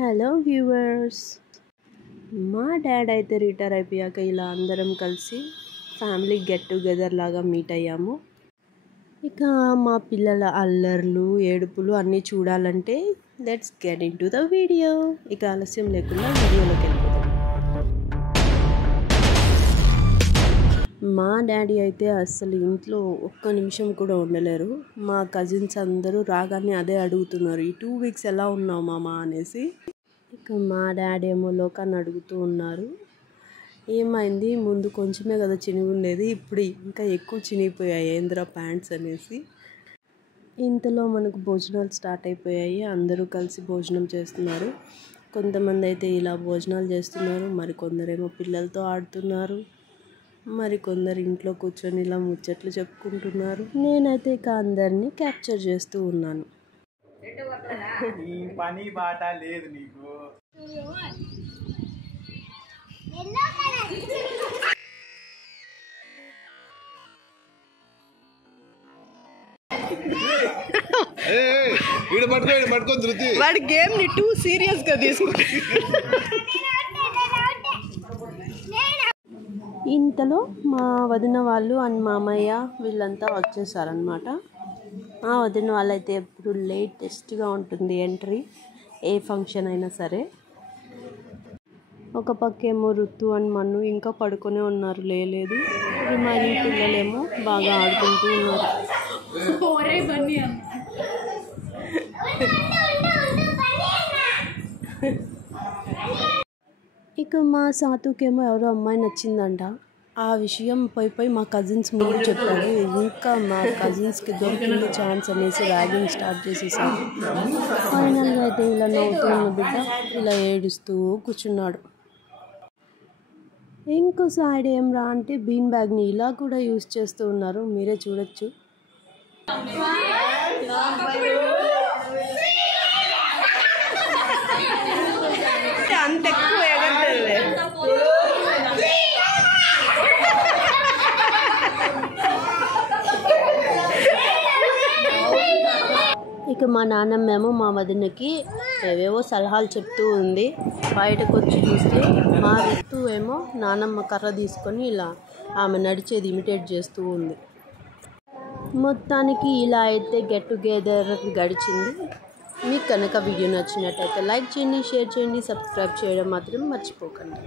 Hello viewers, మా dad అయితే retire అయిపోయాక ఇలా అందరం కలిసి ఫ్యామిలీ గెట్ టుగెదర్ లాగా మీట్ అయ్యాము. ఇక మా పిల్లల అల్లర్లు ఏడుపులు అన్నీ చూడాలంటే let's get in to the video. ఇక ఆలస్యం లేకుండా వీడియోలోకి వెళ్ళిపోతాం. మా డాడీ అయితే అస్సలు ఇంట్లో ఒక్క నిమిషం కూడా ఉండలేరు. మా కజిన్స్ అందరూ రాగానే అదే అడుగుతున్నారు, ఈ 2 వీక్స్ ఎలా ఉన్నావు మామ అనేసి. ఇక మా డాడీ ఏమో లోకాన్ని అడుగుతూ ఉన్నారు, ఏమైంది ముందు కొంచెమే కదా చినిగి ఉండేది, ఇప్పుడు ఇంకా ఎక్కువ చినిగిపోయాయి ఏంద్రా ప్యాంట్స్ అనేసి. ఇంతలో మనకు భోజనాలు స్టార్ట్ అయిపోయాయి. అందరూ కలిసి భోజనం చేస్తున్నారు. కొంతమంది అయితే ఇలా భోజనాలు చేస్తున్నారు, మరికొందరేమో పిల్లలతో ఆడుతున్నారు, మరికొందరు ఇంట్లో కూర్చొని ఇలా ముచ్చట్లు చెప్పుకుంటున్నారు. నేనైతే ఇక అందరినీ క్యాప్చర్ చేస్తూ ఉన్నాను. పని బాట లేదు నీకు. వాడి గేమ్ ని టూ సీరియస్ గా తీసుకుంటాడు. ఇంతలో మా వదిన వాళ్ళు అండ్ మామయ్య వీళ్ళంతా వచ్చేసారనమాట. మా వదిన వాళ్ళైతే ఎప్పుడు లేటెస్ట్గా ఉంటుంది ఎంట్రీ, ఏ ఫంక్షన్ అయినా సరే. ఒక పక్కేమో రుత్తు అండ్ మన్ను ఇంకా పడుకొనే ఉన్నారు, లేదు. రిమైనింగ్ పిల్లలేమో బాగా ఆడుకుంటూ ఉన్నారు. ఇక మా సాతుకేమో ఎవరో అమ్మాయి నచ్చిందంట. ఆ విషయం పోయి మా కజిన్స్ ముందు చెప్పాడు. ఇంకా మా కజిన్స్కి దొరికింది ఛాన్స్ అనేసి ర్యాగింగ్ స్టార్ట్ చేసేసాడు. ఫైనల్గా అయితే ఇలా నవ్వుతున్న బిడ్డ ఇలా ఏడుస్తూ కూర్చున్నాడు. ఇంకో సైడ్ ఏం రా అంటే బీన్ బ్యాగ్ని ఇలా కూడా యూజ్ చేస్తూ ఉన్నారు, మీరే చూడొచ్చు. అంత ఎక్కువ ఎగరలేదు. ఇక మా నాన్నమ్మేమో మా వదినకి ఏవేవో సలహాలు చెప్తూ ఉంది. బయటకు వచ్చి చూస్తే మా రుత్తు ఏమో నానమ్మ కర్ర తీసుకొని ఇలా ఆమె నడిచేది ఇమిటేట్ చేస్తూ ఉంది. మొత్తానికి ఇలా అయితే గెట్ టుగెదర్ గడిచింది. మీకు కనుక వీడియో నచ్చినట్టయితే లైక్ చేయండి, షేర్ చేయండి, సబ్స్క్రైబ్ చేయడం మాత్రం మర్చిపోకండి.